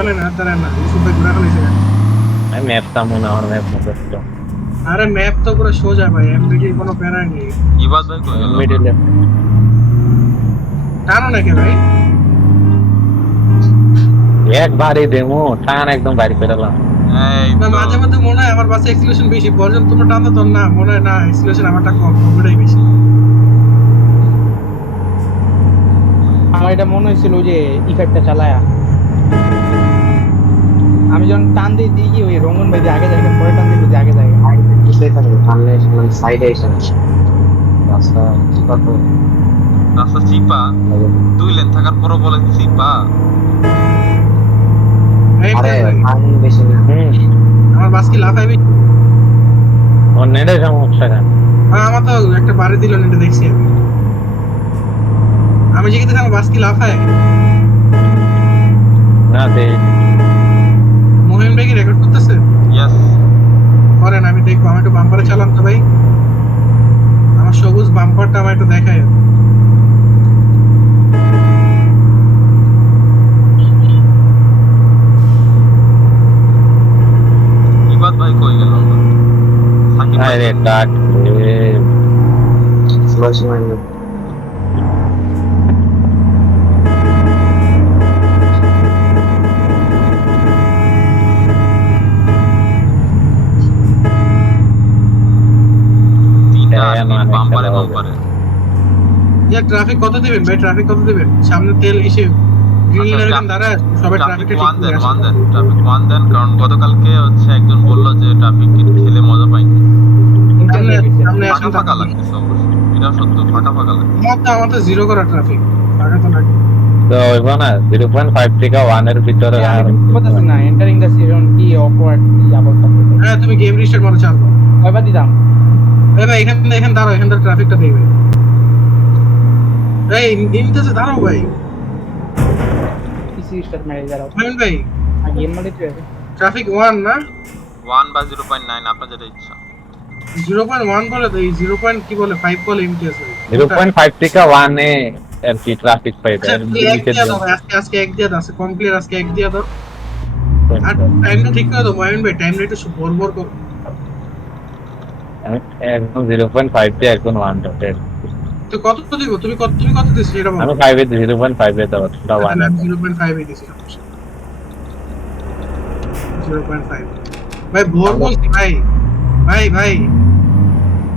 আমি ম্যাপটা মনে আমার ম্যাপ মুখস্থ আরে ম্যাপ তো পুরো সোজা ভাই এমবিডি কোনো প্যারা নেই ইবাদ ভাই কই টানো নাকি ভাই একবারই দেমু টান একদম বাইরে পেরালাম এই না। মাঝে মধ্যে মনে হয় আমার বাসে এক্সিলেশন বেশি বর্জন তোমরা টানতে তো না মনে হয় না এক্সিলেশন আমারটা কম ওটাই বেশি আমার এটা মনে হয়েছিল ওই যে ইফেক্টটা চালায়া আমি যখন টান দিয়ে দিই কি ওই রঙন ভাই আগে যায় পরে টান দিল যে আগে যায় মানে সাইডে এসে রাস্তা চিপা তো। রাস্তা চিপা? দুই লেন থাকার পরও বলে চিপা। আমার বাস কি লাফাইবে? ওর নেটে সমস্যা কেন? হ্যাঁ আমার তো একটা বাড়ি দিল নেটে দেখছি আমি। আমি যে কিন্তু আমার বাস কি লাফায়? না দে মোহন ভাই কি রেকর্ড করতেছে? ইয়েস করেন আমি দেখব আমি একটু বাম্পারে চালান তো ভাই। আমার সবুজ বাম্পারটা আমার একটু দেখায়। ভাই কই গেল? আরে কাট ট্রাফিক কত দিবেন? ভাই ট্রাফিক কত দিবেন? সামনে তেল এসে গ্রিন আচ্ছা, লাইন ট্রা- সবাই ট্রাফিকটা ঠিক করে one then traffic one then কারণ গতকালকে হচ্ছে একজন বলল যে ট্রাফিক খেলে মজা পাইনি সামনে সামনে ফাঁকা লাগতেছে অবশ্যই। এটা সত্য ফাঁকা ফাঁকা লাগে আমার তো জিরো করা ট্রাফিক আগে তো লাগে। তো হইব না জিরো পয়েন্ট ফাইভ থেকে ওয়ানের ভিতরে আর বুঝতেছি না এন্টারিং দ্য সিজন কি অকওয়ার্ড কি আবার হ্যাঁ তুমি গেম রিস্টার্ট মারো চালবো ভাই এখান এখান দাঁড়াও এখান থেকে ট্রাফিকটা দেখবে। এই ইমতেছে দাঁড়াও ভাই। পিসি স্টার্ট মেরে যারা মোহন ভাই। গেম মারি তুই ট্রাফিক ওয়ান না? ওয়ান বা জিরো পয়েন্ট নাইন আপনার যেটা ইচ্ছা। জিরো পয়েন্ট ওয়ান বলে তো এই জিরো পয়েন্ট কি বলে? ফাইভ বলে ইমটিএস ভাই। জিরো পয়েন্ট ফাইভ থেকে ওয়ানে আর কি ট্রাফিক পাইবে আচ্ছা, ভাই, আজকে আজকে এক দিয়ে দাও আজকে কমপ্লিট আজকে এক দিয়ে দাও। আর। টাইমটা ঠিক করে দাও মোহন ভাই টাইমটা একটু বড় বড় করো। একদম জিরো পয়েন্ট ফাইভ থেকে ওয়ান ডটের তো কত তো দিব তুমি কত তুমি কত দিছো এটা ওটা এ ভাই ভোর বলছি ভাই। ভাই ভাই।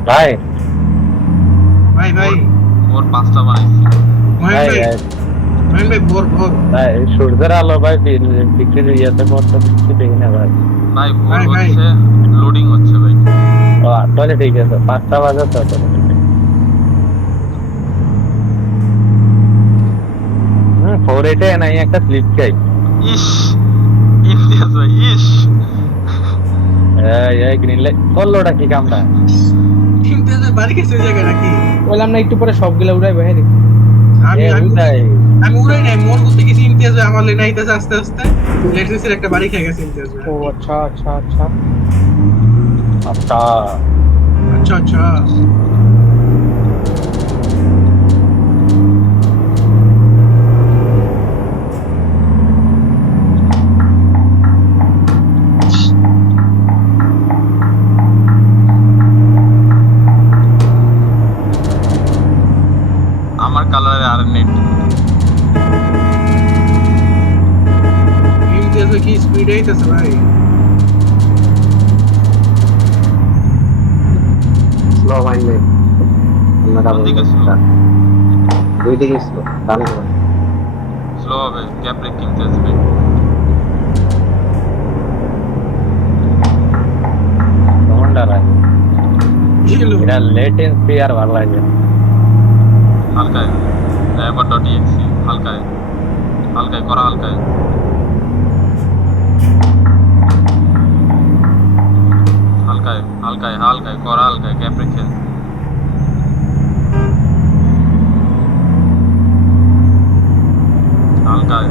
ভাই। ভাই ভাই। পাঁচটা বানাইছি ভাই ভাই ভাই, ভোর ভোর। ভাই সূর্যের আলো ভাই বিক্রির ইয়েতে করতে কিছু দেখি না ভাই। ভাই ভোর। হচ্ছে লোডিং হচ্ছে ভাই। ও তাহলে ঠিক আছে পাঁচটা বাজে তো তাহলে ঠিক আছে। হুম ফোর এইটে নাই একটা স্লিপ চাই? ইস ইমতিয়াজ ভাই ইস। এই এই গ্রিন লাইট করল কি কামটা? ইমতিয়াজের বাড়ি গেছে ওই নাকি? বললাম না একটু পরে সবগুলা উড়াই বাইরে আমি আমি উড়াই। নাই। মোর করতে গেছি ইমতিয়াজ ভাই আমার লেনে আইতেছে আস্তে আস্তে। লেটেন্সির একটা বাড়ি খেয়ে গেছে ইমতিয়াজ ভাই ও আচ্ছা আচ্ছা আচ্ছা। আচ্ছা। আচ্ছা আচ্ছা আমার কালারে আর নেট ইমতিয়াজ কি স্পিড আইতেছে ভাই স্লো মাইন্ড? দুই দিকে স্লো ডানে স্লো হবে গ্যাপ ব্রেকিং হলো এটা লেটেন্সি আর ভালো লাগে হালকায় ড্রাইভার ডট ইএক্সি হালকায় হালকায় করা হালকায় হালকায় হালকায় হালকায় করা হালকায় গ্যাপ রেখে হালকায়।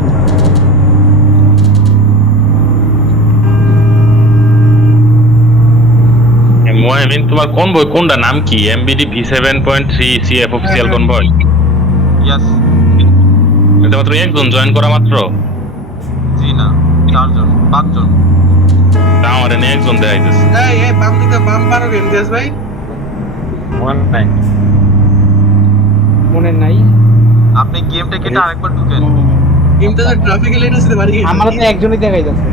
তোমার কোন বই কোনটা নাম কি? MBD V seven point three C F official কোন বই? ইয়াস এটা মাত্র একজন জয়েন করা মাত্র? জি না চারজন পাঁচজন। আমার এনে একজন দেখাইতেছে এই এই বাম দিকে বাম পারো ইমতিয়াজ ভাই। ওয়ান নাইন মনে নাই। আপনি গেমটা কেটে আরেকবার ঢুকেন? ইমতিয়াজ ট্রাফিকে লেট আছে বাড়ি গিয়ে। আমার তো একজনই দেখাই যাচ্ছে।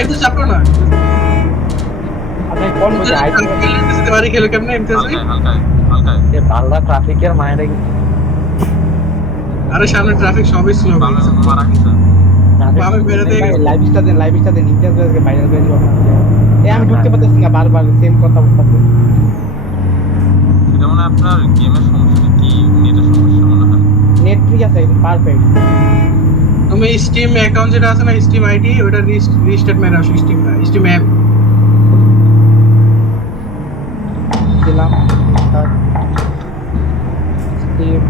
একটু চাপলো না। কোন বাড়ি খেলো কেমনে ইমতিয়াজ ভাই? এ পাল্লা ট্রাফিকের মায়ের আরে সামনে ট্রাফিক সবই স্লো বামে মারা গেছে। বামে বেরোতে live star live star then ভাইকে ভাইরাল করে দিও এই আমি ঢুকতে পারতেছি না বারবার সেম কথা বলতেছি। সেটা মানে আপনার গেমের সমস্যা কি নেটের সমস্যা মনে হয়? নেট ঠিক আছে একদম পারফেক্ট তুমি স্টিম অ্যাকাউন্ট যেটা আছে না স্টিম আইডি ওটা রিস্টার্ট মেরে আসো স্টিম না স্টিম অ্যাপ দিলাম স্টিম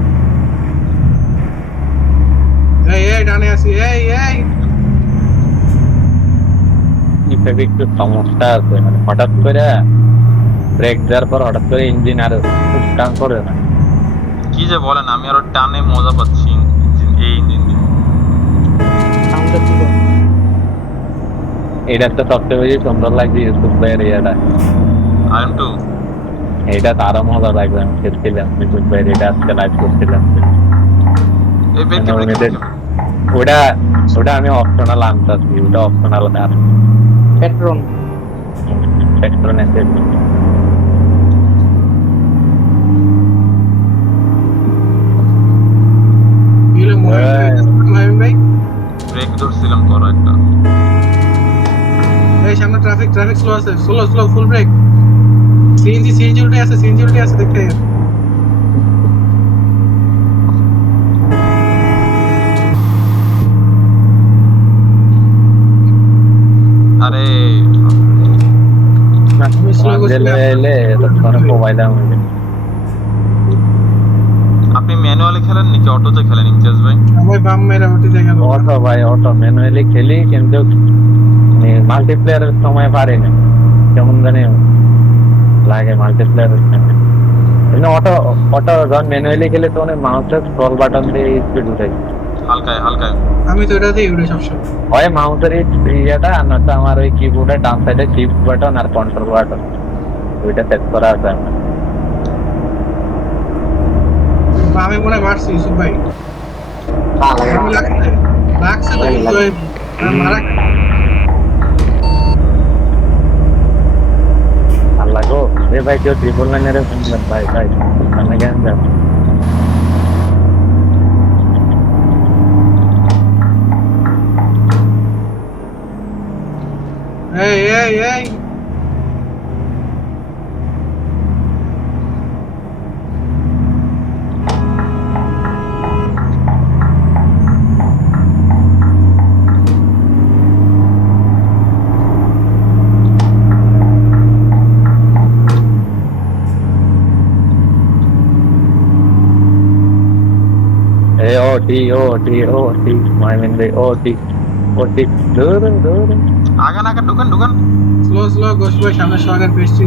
এই এই ডানে আসি এই এই। ইফেক্ট একটু সমস্যা আছে মানে হঠাৎ করে ব্রেক দেওয়ার পর হঠাৎ করে ইঞ্জিন আর টান করে না। কি যে বলেন আমি আরও টানে মজা পাচ্ছি ইঞ্জিন এই ইঞ্জিন দিয়ে। এটা তো সবচেয়ে বেশি সুন্দর লাগছে ইউসুফ ভাইয়ের ইয়েটা আর টু এটা তো আরও মজা লাগবে আমি খেলছিলাম ইউসুফ ভাইয়ের এটা আজকে লাইভ করছিলাম। এই ওদের- ওটা ওটা আমি অপশনাল আনতেছি ওটা অপশনাল আর পেট্রন মোবাইল ভাই? ব্রেক ধরছিলাম করো একটা। এই সামনে ট্রাফিক ট্রাফিক স্লো আছে। Slow slow full brake CNG CNG উল্টে আছে সিএনজি উল্টে আছে দেখতে আরে এলে তখন মোবাইল আপনি ম্যানুয়ালি খেলেন নাকি অটোতে খেলেন ইমতিয়াজ ভাই? সবাই বাম মেরে উঠে দেখে অটো ভাই অটো। ম্যানুয়ালি খেলি কিন্তু মাল্টিপ্লেয়ারের সময় পারি না। কেমন জানি লাগে মাল্টিপ্লেয়ারের সময়। কিন্তু অটো অটো যখন ম্যানুয়ালি খেলে তখন স্ক্রল বাটন দিয়ে স্পিড উঠাই। হালকায় হালকায়। আমি তো এটা দিয়ে উঠে সবসময়। হয় মাউসের এই ইয়েটা আর নয়তো আমার ওই কিবোর্ডে ডান সাইডে শিফট বাটন আর কন্ট্রোল বাটন ওইটা সেট করা আছে আমার। আমি মনে হয় মারছি ইউসুফ ভাই। হ্যাঁ লাগে আমি লাগছে লাগছে তো কিন্তু ওই, আহ, মারা আল্লাহ গো এ ভাই কেউ ট্রিপল লাইনের শুনলেন ভাই ভাই আমি কেন যাব? এই এই এই। এ ও টি ও টি ও টি মাইমিন ভাই ও টি দূর দূর আগান আগান ঢুকান ঢুকান। স্লো স্লো গোস ভাই সামনে সোহাগের পেস্ট্রি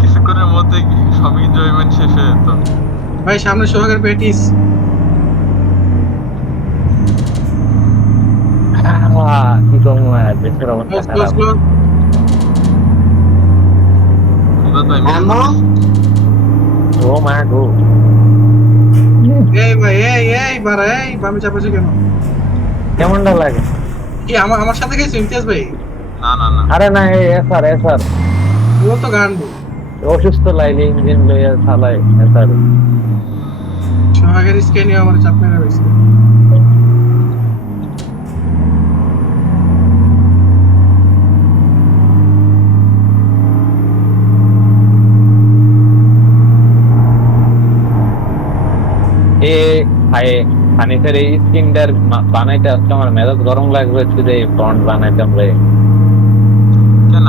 কিছুক্ষণের মধ্যে সব এনজয়মেন্ট শেষ হয়ে যেত। ভাই সামনে সোহাগের পেটিস কি করব আর স্লো স্লো বিপদ ভাই আমো ও মা গো। এই ভাই এই এই এই বামে চাপাচ্ছি কেন? কেমনটা লাগে? কি আমার আমার সাথে গেছো ইমতিয়াজ ভাই? না না না। আরে না এই এসআর এসার ও তো গান অসুস্থ লাইলে ইঞ্জিন লইয়া চালায় এসআর। সোহাগের স্ক্যানে আমার চাপ মেরে রয়েছে এ ভাই ফানিসের এই স্কিনটার বানাইতে আজকে আমার মেজাজ গরম লাগবে যে ফ্রন্ট বানাইতাম রে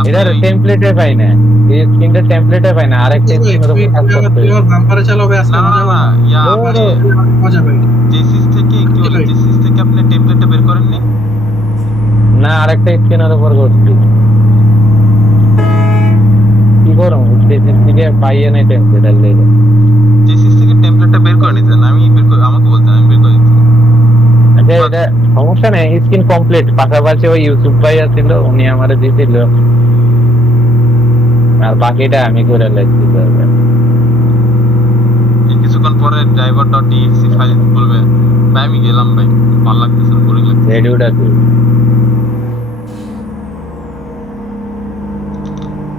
এটার টেমপ্লেটে পাই না এই স্কিনটা টেমপ্লেটে পাই না আরেকটা স্কিনের কাজ করতে হবে। বাম্পারে চালাবে আজকে না না না। ইয়া আপনি মজা ভাই জেসিস থেকে একটু কি ভাই? জেসিস থেকে আপনি টেমপ্লেটটা বের করেননি না আরেকটা স্কিনের উপর করছি কি করব থেকে পাইয়ে নাই টেমপ্লেটার লেগে টেমপ্লেটটা বের করে নিতেন আমি বের করে আমাকে বলতেন আমি বের করে দিতাম। সমস্যা নেই স্ক্রিন কমপ্লিট পাশাপাশি ওই ইউসুফ ভাই আছিল উনি আমারে দিছিল। আর বাকিটা আমি করে লাগছি এই কিছুক্ষণ পরে ড্রাইভার ডট ডিএক্সি ফাইল খুলবে। ভাই আমি গেলাম ভাই ভালো লাগতেছে বোরিং লাগছে রেডিওটা তুই।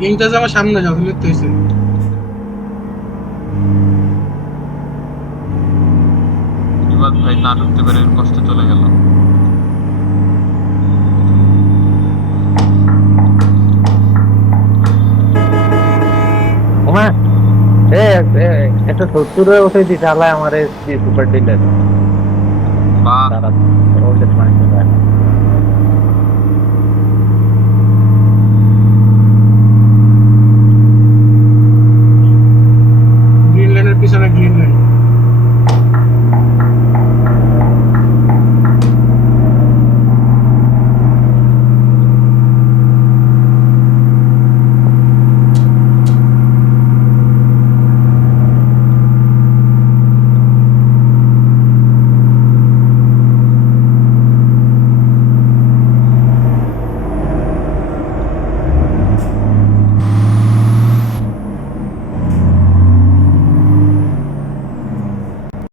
ইমতাজ আমার সামনে যাও লিখতে হয়েছে ইবাদ ভাই না ঢুকতে পেরে কষ্ট চলে গেল। একটা সত্তরে উঠে আমার সুপার ডিলার বা